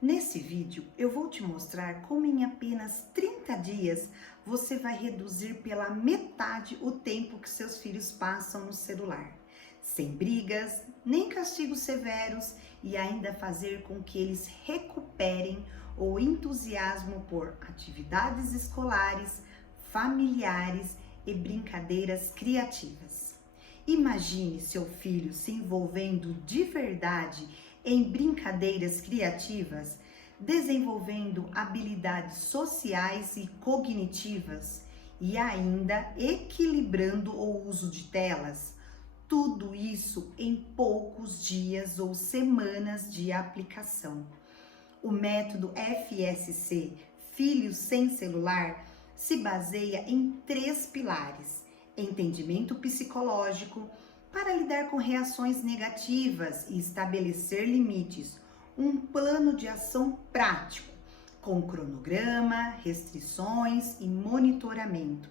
Nesse vídeo eu vou te mostrar como em apenas 30 dias você vai reduzir pela metade o tempo que seus filhos passam no celular, sem brigas, nem castigos severos e ainda fazer com que eles recuperem o entusiasmo por atividades escolares, familiares e brincadeiras criativas. Imagine seu filho se envolvendo de verdade em brincadeiras criativas, desenvolvendo habilidades sociais e cognitivas e ainda equilibrando o uso de telas. Tudo isso em poucos dias ou semanas de aplicação. O método FSC, Filhos Sem Celular, se baseia em 3 pilares: entendimento psicológico, para lidar com reações negativas e estabelecer limites, um plano de ação prático, com cronograma, restrições e monitoramento.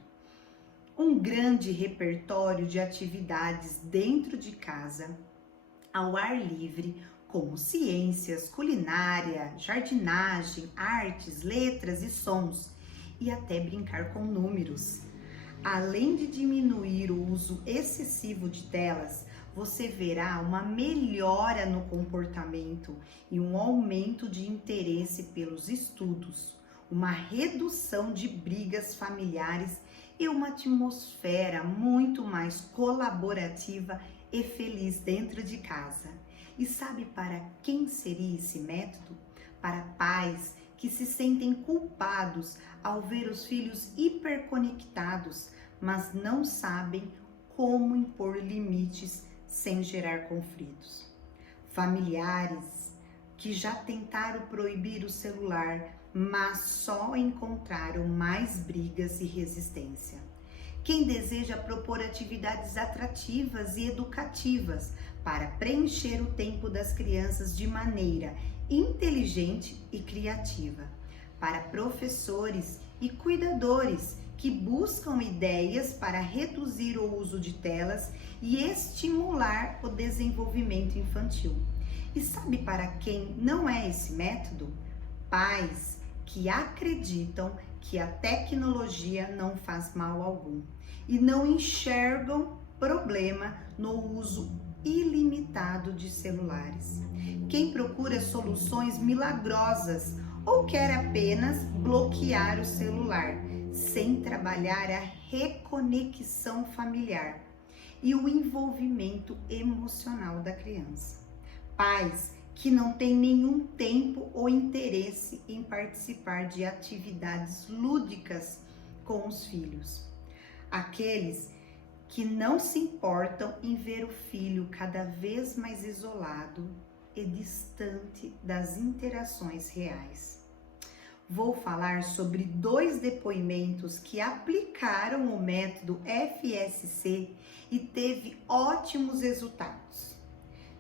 Um grande repertório de atividades dentro de casa, ao ar livre, como ciências, culinária, jardinagem, artes, letras e sons, e até brincar com números. Além de diminuir o uso excessivo de telas, você verá uma melhora no comportamento e um aumento de interesse pelos estudos, uma redução de brigas familiares e uma atmosfera muito mais colaborativa e feliz dentro de casa. E sabe para quem seria esse método? Para pais que se sentem culpados ao ver os filhos hiperconectados, mas não sabem como impor limites sem gerar conflitos. Familiares que já tentaram proibir o celular, mas só encontraram mais brigas e resistência. Quem deseja propor atividades atrativas e educativas para preencher o tempo das crianças de maneira inteligente e criativa. Para professores e cuidadores que buscam ideias para reduzir o uso de telas e estimular o desenvolvimento infantil. E sabe para quem não é esse método? Pais que acreditam que a tecnologia não faz mal algum e não enxergam problema no uso ilimitado de celulares. Quem procura soluções milagrosas ou quer apenas bloquear o celular, sem trabalhar a reconexão familiar e o envolvimento emocional da criança. Pais que não têm nenhum tempo ou interesse em participar de atividades lúdicas com os filhos. Aqueles que não se importam em ver o filho cada vez mais isolado e distante das interações reais. Vou falar sobre 2 depoimentos que aplicaram o método FSC e teve ótimos resultados.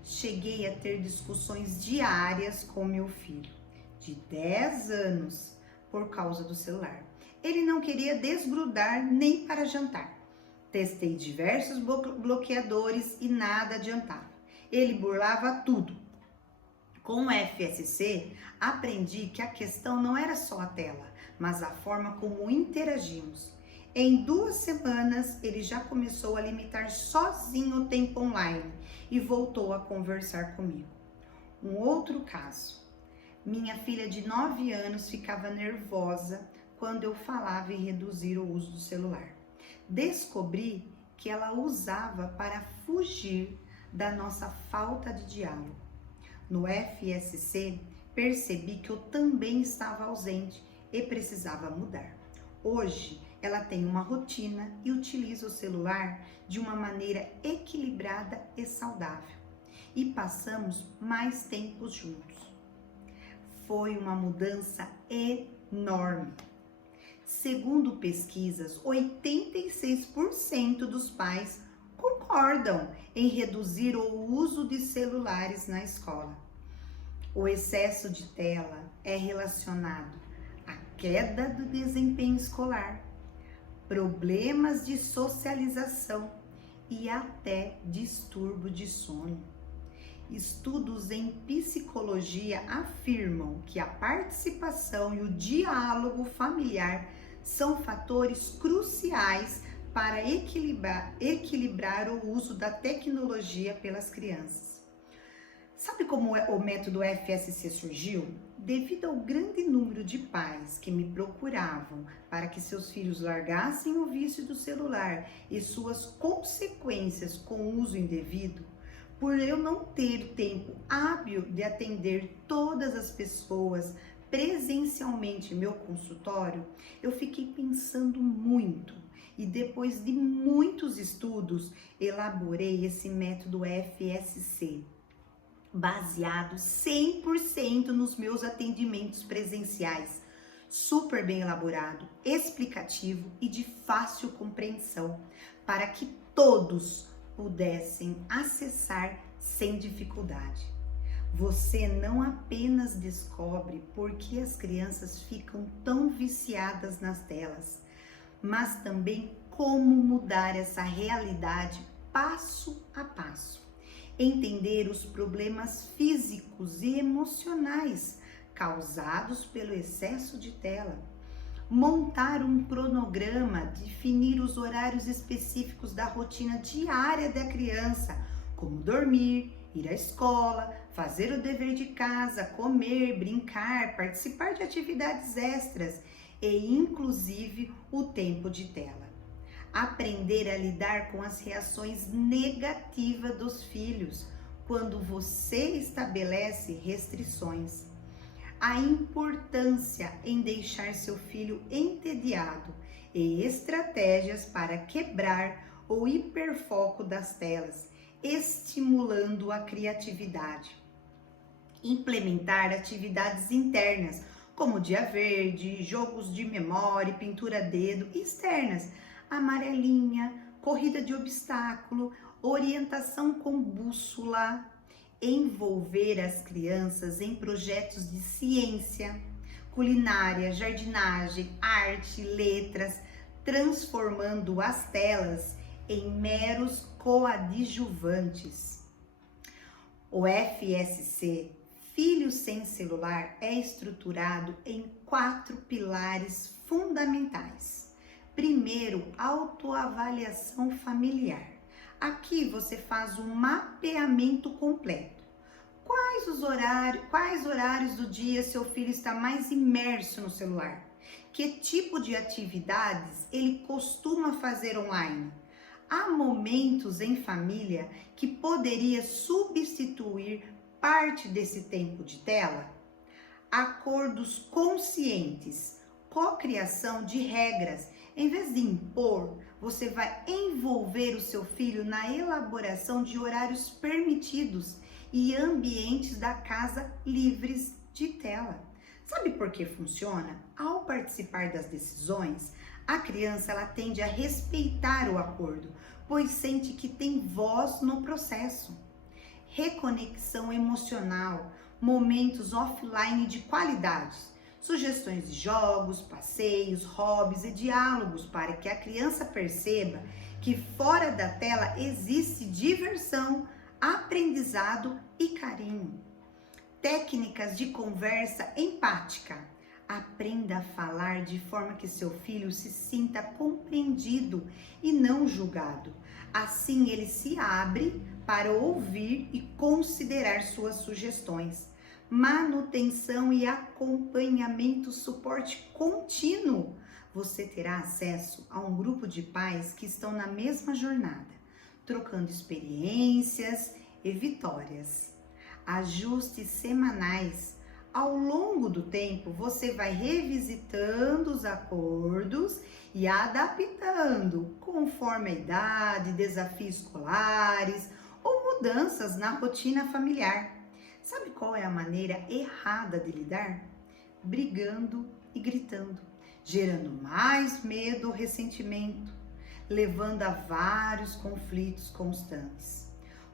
Cheguei a ter discussões diárias com meu filho, de 10 anos, por causa do celular. Ele não queria desgrudar nem para jantar. Testei diversos bloqueadores e nada adiantava. Ele burlava tudo. Com o FSC, aprendi que a questão não era só a tela, mas a forma como interagimos. Em 2 semanas, ele já começou a limitar sozinho o tempo online e voltou a conversar comigo. Um outro caso. Minha filha de 9 anos ficava nervosa quando eu falava em reduzir o uso do celular. Descobri que ela usava para fugir da nossa falta de diálogo. No FSC, percebi que eu também estava ausente e precisava mudar. Hoje, ela tem uma rotina e utiliza o celular de uma maneira equilibrada e saudável. E passamos mais tempo juntos. Foi uma mudança enorme. Segundo pesquisas, 86% dos pais concordam em reduzir o uso de celulares na escola. O excesso de tela é relacionado à queda do desempenho escolar, problemas de socialização e até distúrbio de sono. Estudos em psicologia afirmam que a participação e o diálogo familiar são fatores cruciais para equilibrar o uso da tecnologia pelas crianças. Sabe como o método FSC surgiu? Devido ao grande número de pais que me procuravam para que seus filhos largassem o vício do celular e suas consequências com o uso indevido, por eu não ter o tempo hábil de atender todas as pessoas presencialmente em meu consultório, eu fiquei pensando muito e depois de muitos estudos, elaborei esse método FSC, baseado 100% nos meus atendimentos presenciais, super bem elaborado, explicativo e de fácil compreensão, para que todos pudessem acessar sem dificuldade. Você não apenas descobre por que as crianças ficam tão viciadas nas telas, mas também como mudar essa realidade passo a passo. Entender os problemas físicos e emocionais causados pelo excesso de tela. Montar um cronograma, definir os horários específicos da rotina diária da criança, como dormir, ir à escola, fazer o dever de casa, comer, brincar, participar de atividades extras e inclusive o tempo de tela. Aprender a lidar com as reações negativas dos filhos quando você estabelece restrições. A importância em deixar seu filho entediado e estratégias para quebrar o hiperfoco das telas, estimulando a criatividade. Implementar atividades internas, como dia verde, jogos de memória, pintura a dedo, e externas, amarelinha, corrida de obstáculo, orientação com bússola. Envolver as crianças em projetos de ciência, culinária, jardinagem, arte, letras, transformando as telas em meros coadjuvantes. O FSC, Filhos Sem Celular, é estruturado em 4 pilares fundamentais. Primeiro, autoavaliação familiar. Aqui você faz um mapeamento completo. Quais horários do dia seu filho está mais imerso no celular? Que tipo de atividades ele costuma fazer online? Há momentos em família que poderia substituir parte desse tempo de tela? Acordos conscientes, cocriação de regras. Em vez de impor, você vai envolver o seu filho na elaboração de horários permitidos e ambientes da casa livres de tela. Sabe por que funciona? Ao participar das decisões, a criança ela tende a respeitar o acordo, pois sente que tem voz no processo. Reconexão emocional, momentos offline de qualidade. Sugestões de jogos, passeios, hobbies e diálogos para que a criança perceba que fora da tela existe diversão, aprendizado e carinho. Técnicas de conversa empática. Aprenda a falar de forma que seu filho se sinta compreendido e não julgado. Assim ele se abre para ouvir e considerar suas sugestões. Manutenção e acompanhamento, suporte contínuo. Você terá acesso a um grupo de pais que estão na mesma jornada, trocando experiências e vitórias. Ajustes semanais. Ao longo do tempo, você vai revisitando os acordos e adaptando conforme a idade, desafios escolares ou mudanças na rotina familiar. Sabe qual é a maneira errada de lidar? Brigando e gritando, gerando mais medo ou ressentimento, levando a vários conflitos constantes.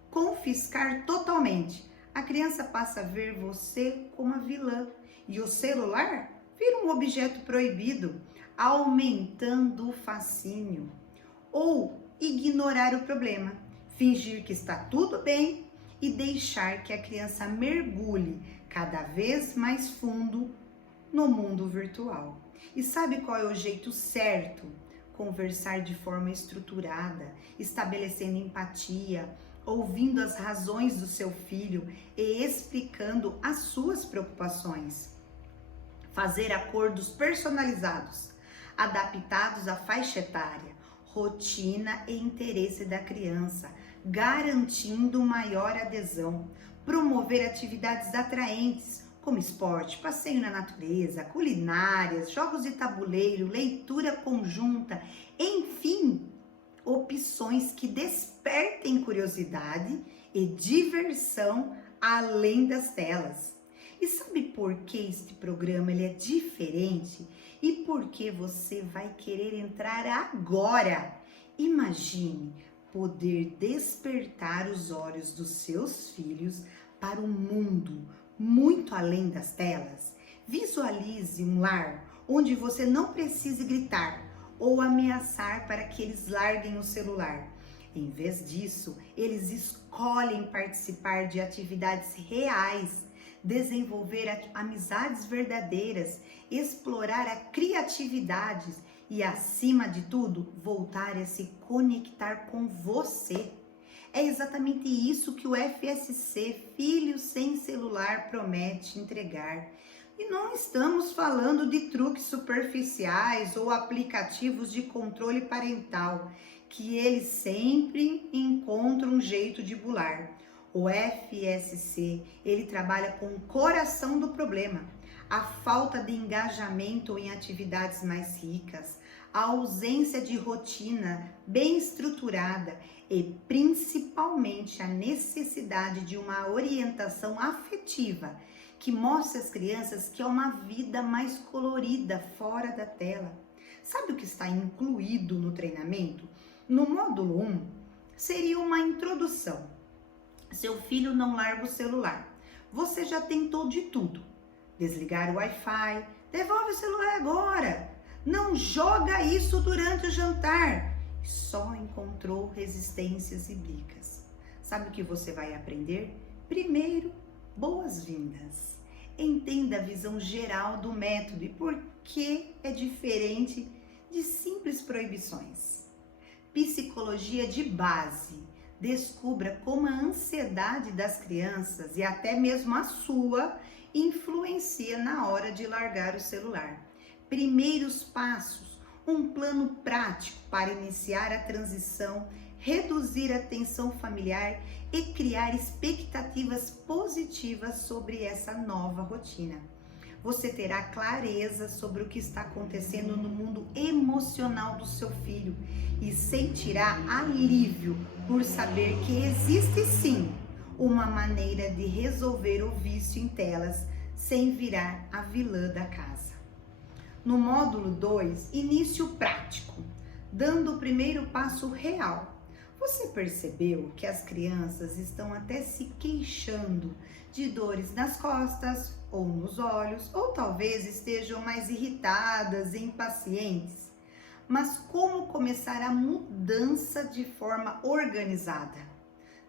Confiscar totalmente. A criança passa a ver você como a vilã e o celular vira um objeto proibido, aumentando o fascínio. Ou ignorar o problema, fingir que está tudo bem e deixar que a criança mergulhe cada vez mais fundo no mundo virtual. E sabe qual é o jeito certo? Conversar de forma estruturada, estabelecendo empatia, ouvindo as razões do seu filho e explicando as suas preocupações. Fazer acordos personalizados, adaptados à faixa etária, rotina e interesse da criança, garantindo maior adesão. Promover atividades atraentes, como esporte, passeio na natureza, culinárias, jogos de tabuleiro, leitura conjunta, enfim, opções que despertem curiosidade e diversão além das telas. E sabe por que este programa ele é diferente? E por que você vai querer entrar agora? Imagine poder despertar os olhos dos seus filhos para um mundo muito além das telas. Visualize um lar onde você não precise gritar ou ameaçar para que eles larguem o celular. Em vez disso, eles escolhem participar de atividades reais, desenvolver amizades verdadeiras, explorar a criatividade e, acima de tudo, voltar a se conectar com você. É exatamente isso que o FSC, Filhos Sem Celular, promete entregar. E não estamos falando de truques superficiais ou aplicativos de controle parental, que eles sempre encontram um jeito de bular. O FSC, ele trabalha com o coração do problema, a falta de engajamento em atividades mais ricas, a ausência de rotina bem estruturada e principalmente a necessidade de uma orientação afetiva que mostre às crianças que é uma vida mais colorida fora da tela. Sabe o que está incluído no treinamento? No módulo 1, seria uma introdução. Seu filho não larga o celular. Você já tentou de tudo. Desligar o Wi-Fi, devolve o celular agora. Não joga isso durante o jantar. Só encontrou resistências e brigas. Sabe o que você vai aprender? Primeiro, boas-vindas. Entenda a visão geral do método e por que é diferente de simples proibições. Psicologia de base. Descubra como a ansiedade das crianças e até mesmo a sua influencia na hora de largar o celular. Primeiros passos, um plano prático para iniciar a transição, reduzir a tensão familiar e criar expectativas positivas sobre essa nova rotina. Você terá clareza sobre o que está acontecendo no mundo emocional do seu filho e sentirá alívio por saber que existe sim uma maneira de resolver o vício em telas sem virar a vilã da casa. No módulo 2, início prático, dando o primeiro passo real. Você percebeu que as crianças estão até se queixando de dores nas costas ou nos olhos, ou talvez estejam mais irritadas e impacientes? Mas como começar a mudança de forma organizada?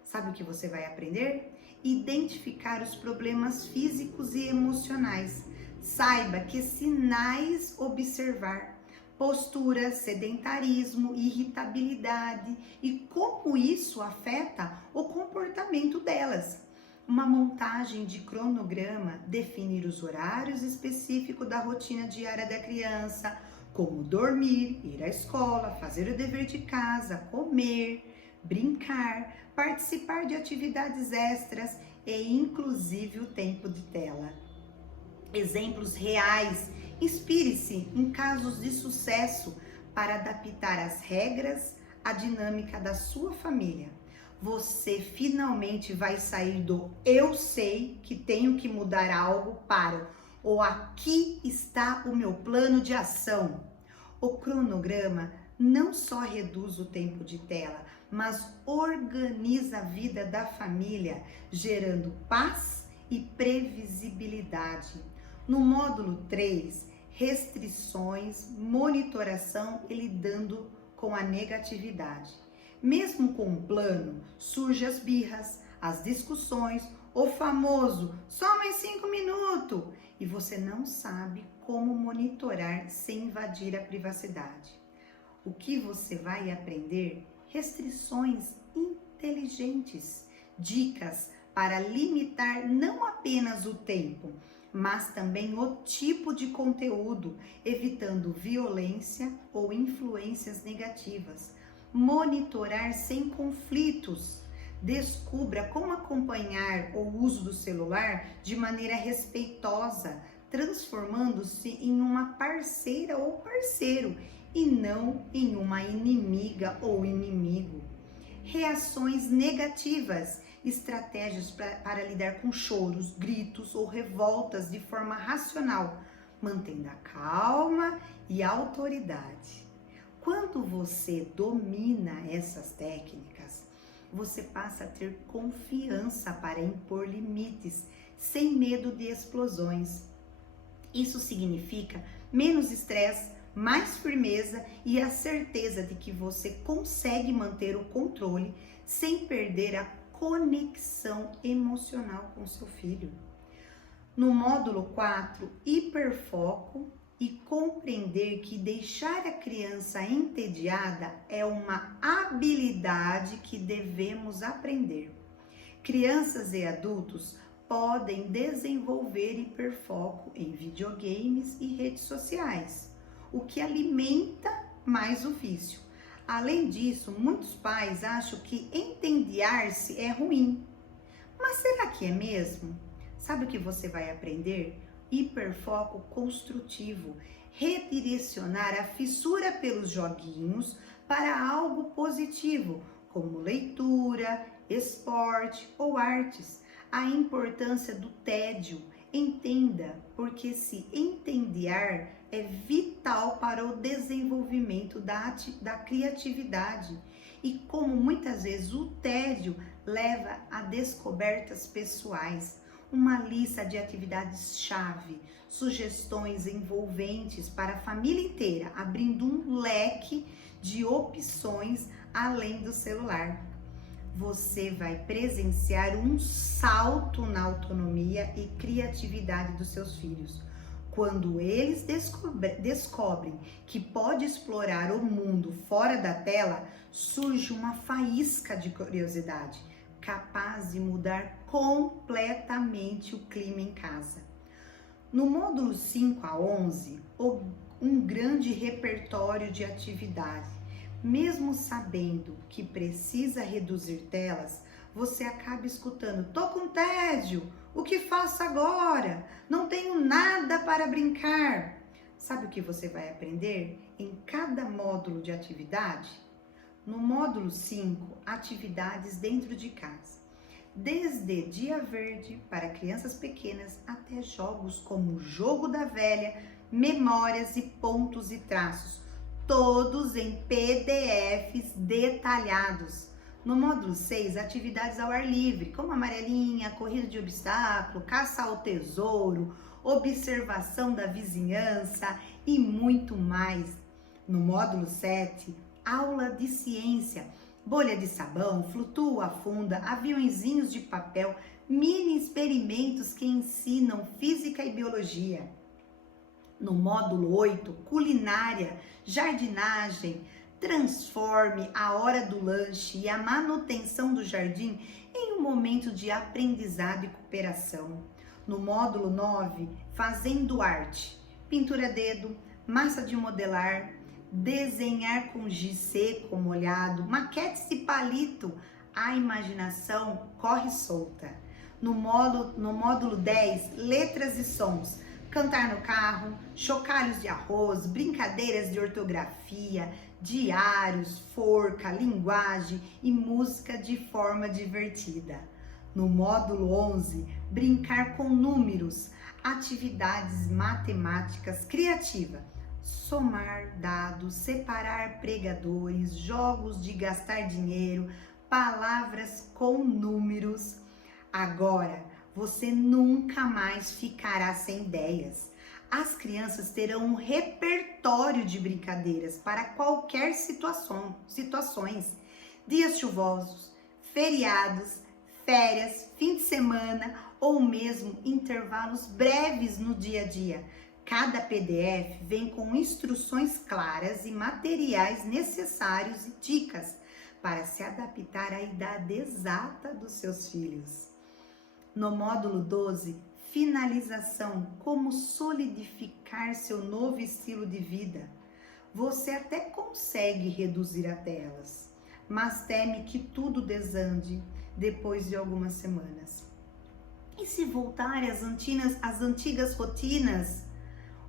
Sabe o que você vai aprender? Identificar os problemas físicos e emocionais. Saiba que sinais observar. Postura, sedentarismo, irritabilidade e como isso afeta o comportamento delas. Uma montagem de cronograma, definir os horários específicos da rotina diária da criança, como dormir, ir à escola, fazer o dever de casa, comer, brincar, participar de atividades extras e inclusive o tempo de tela. Exemplos reais. Inspire-se em casos de sucesso para adaptar as regras à dinâmica da sua família. Você finalmente vai sair do eu sei que tenho que mudar algo para o aqui está o meu plano de ação. O cronograma não só reduz o tempo de tela, mas organiza a vida da família, gerando paz e previsibilidade. No módulo 3, restrições, monitoração e lidando com a negatividade. Mesmo com um plano, surgem as birras, as discussões, o famoso só mais 5 minutos, e você não sabe como monitorar sem invadir a privacidade. O que você vai aprender? Restrições inteligentes, dicas para limitar não apenas o tempo, mas também o tipo de conteúdo, evitando violência ou influências negativas. Monitorar sem conflitos. Descubra como acompanhar o uso do celular de maneira respeitosa, transformando-se em uma parceira ou parceiro e não em uma inimiga ou inimigo. Reações negativas, estratégias para lidar com choros, gritos ou revoltas de forma racional, mantendo a calma e a autoridade. Quando você domina essas técnicas, você passa a ter confiança para impor limites, sem medo de explosões. Isso significa menos estresse, mais firmeza e a certeza de que você consegue manter o controle sem perder a conexão emocional com seu filho. No módulo 4, hiperfoco e compreender que deixar a criança entediada é uma habilidade que devemos aprender. Crianças e adultos podem desenvolver hiperfoco em videogames e redes sociais, o que alimenta mais o vício. Além disso, muitos pais acham que entediar-se é ruim. Mas será que é mesmo? Sabe o que você vai aprender? Hiperfoco construtivo. Redirecionar a fissura pelos joguinhos para algo positivo, como leitura, esporte ou artes. A importância do tédio. Entenda, porque se entediar é vital para o desenvolvimento da criatividade. E como muitas vezes o tédio leva a descobertas pessoais, uma lista de atividades-chave, sugestões envolventes para a família inteira, abrindo um leque de opções além do celular. Você vai presenciar um salto na autonomia e criatividade dos seus filhos. Quando eles descobrem que pode explorar o mundo fora da tela, surge uma faísca de curiosidade, capaz de mudar completamente o clima em casa. No módulo 5 a 11, um grande repertório de atividade. Mesmo sabendo que precisa reduzir telas, você acaba escutando: tô com tédio, o que faço agora? Não tenho nada para brincar. Sabe o que você vai aprender em cada módulo de atividade? No módulo 5, atividades dentro de casa. Desde dia verde para crianças pequenas até jogos como o Jogo da Velha, Memórias e Pontos e Traços, todos em PDFs detalhados. No módulo 6, atividades ao ar livre, como amarelinha, corrida de obstáculo, caça ao tesouro, observação da vizinhança e muito mais. No módulo 7, aula de ciência, bolha de sabão, flutua, afunda, aviõezinhos de papel, mini experimentos que ensinam física e biologia. No módulo 8, culinária, jardinagem, transforme a hora do lanche e a manutenção do jardim em um momento de aprendizado e cooperação. No módulo 9, fazendo arte, pintura a dedo, massa de modelar, desenhar com giz seco molhado, maquetes de palito, a imaginação corre solta. No módulo 10, letras e sons, cantar no carro, chocalhos de arroz, brincadeiras de ortografia, diários, forca, linguagem e música de forma divertida. No módulo 11, brincar com números, atividades matemáticas criativas, somar dados, separar pregadores, jogos de gastar dinheiro, palavras com números. Agora, você nunca mais ficará sem ideias. As crianças terão um repertório de brincadeiras para qualquer situações, dias chuvosos, feriados, férias, fim de semana ou mesmo intervalos breves no dia a dia. Cada PDF vem com instruções claras e materiais necessários e dicas para se adaptar à idade exata dos seus filhos. No módulo 12, finalização, como solidificar seu novo estilo de vida. Você até consegue reduzir as telas, mas teme que tudo desande depois de algumas semanas. E se voltar às antigas rotinas,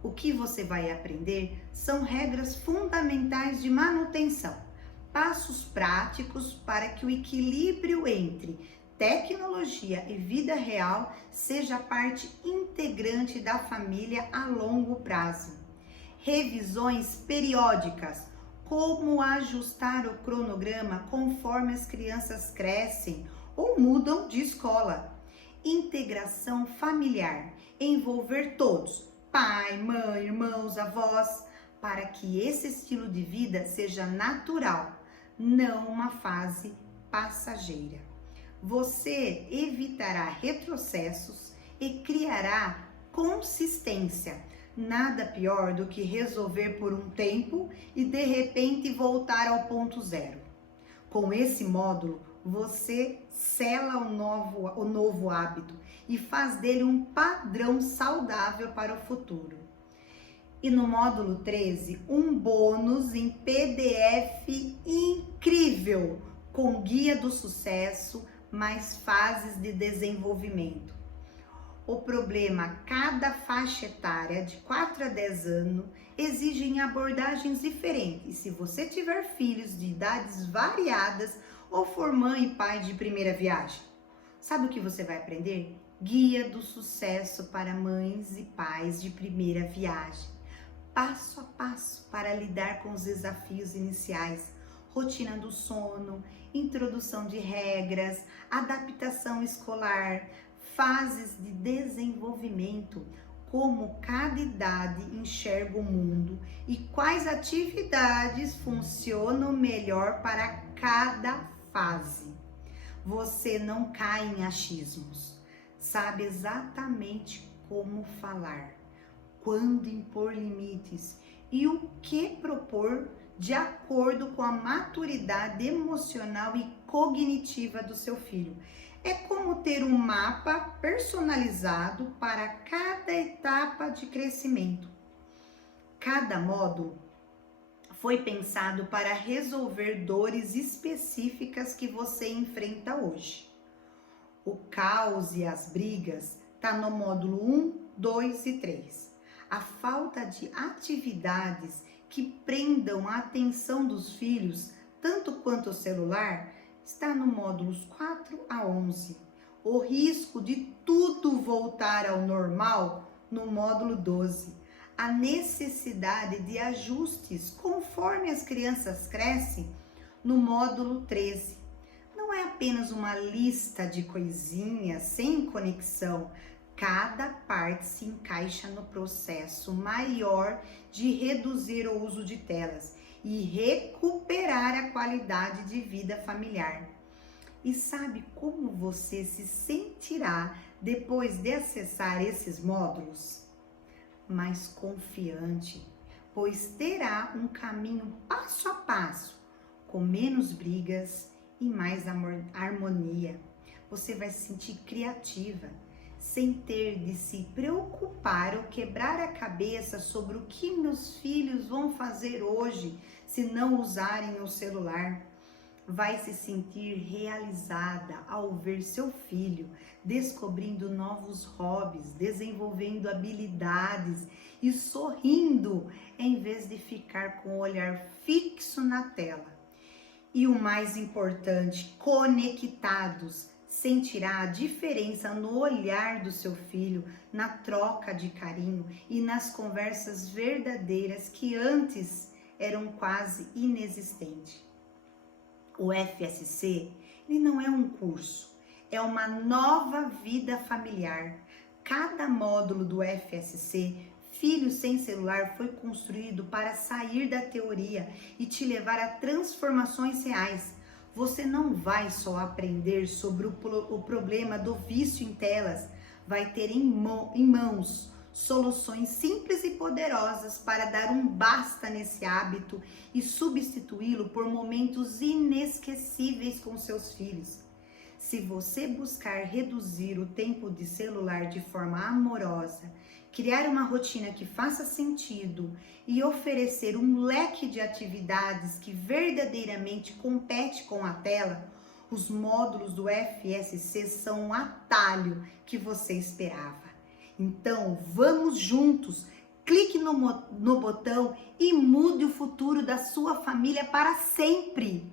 o que você vai aprender são regras fundamentais de manutenção, passos práticos para que o equilíbrio entre tecnologia e vida real seja parte integrante da família a longo prazo. Revisões periódicas, como ajustar o cronograma conforme as crianças crescem ou mudam de escola. Integração familiar, envolver todos, pai, mãe, irmãos, avós, para que esse estilo de vida seja natural, não uma fase passageira. Você evitará retrocessos e criará consistência. Nada pior do que resolver por um tempo e de repente voltar ao ponto zero. Com esse módulo, você sela o novo hábito e faz dele um padrão saudável para o futuro. E no módulo 13, um bônus em PDF incrível, com guia do sucesso, mais fases de desenvolvimento. O problema, cada faixa etária de 4 a 10 anos exigem abordagens diferentes. Se você tiver filhos de idades variadas ou for mãe e pai de primeira viagem, sabe o que você vai aprender? Guia do sucesso para mães e pais de primeira viagem. Passo a passo para lidar com os desafios iniciais, rotina do sono, introdução de regras, adaptação escolar, fases de desenvolvimento, como cada idade enxerga o mundo e quais atividades funcionam melhor para cada fase. Você não cai em achismos, sabe exatamente como falar, quando impor limites e o que propor de acordo com a maturidade emocional e cognitiva do seu filho. É como ter um mapa personalizado para cada etapa de crescimento. Cada módulo foi pensado para resolver dores específicas que você enfrenta hoje. O caos e as brigas está no módulo 1, 2 e 3. A falta de atividades que prendam a atenção dos filhos, tanto quanto o celular, está no módulos 4 a 11. O risco de tudo voltar ao normal no módulo 12. A necessidade de ajustes conforme as crianças crescem no módulo 13. Não é apenas uma lista de coisinhas sem conexão. Cada parte se encaixa no processo maior de reduzir o uso de telas e recuperar a qualidade de vida familiar. E sabe como você se sentirá depois de acessar esses módulos? Mais confiante, pois terá um caminho passo a passo, com menos brigas e mais harmonia. Você vai se sentir criativa, sem ter de se preocupar ou quebrar a cabeça sobre o que meus filhos vão fazer hoje se não usarem o celular. Vai se sentir realizada ao ver seu filho descobrindo novos hobbies, desenvolvendo habilidades e sorrindo em vez de ficar com o olhar fixo na tela. E o mais importante, conectados. Sentirá a diferença no olhar do seu filho, na troca de carinho e nas conversas verdadeiras que antes eram quase inexistentes. O FSC, ele não é um curso, é uma nova vida familiar. Cada módulo do FSC, Filho Sem Celular, foi construído para sair da teoria e te levar a transformações reais. você não vai só aprender sobre o problema do vício em telas, vai ter em mãos soluções simples e poderosas para dar um basta nesse hábito e substituí-lo por momentos inesquecíveis com seus filhos. Se você buscar reduzir o tempo de celular de forma amorosa, criar uma rotina que faça sentido e oferecer um leque de atividades que verdadeiramente compete com a tela, os módulos do FSC são o atalho que você esperava. Então, vamos juntos, clique no botão e mude o futuro da sua família para sempre.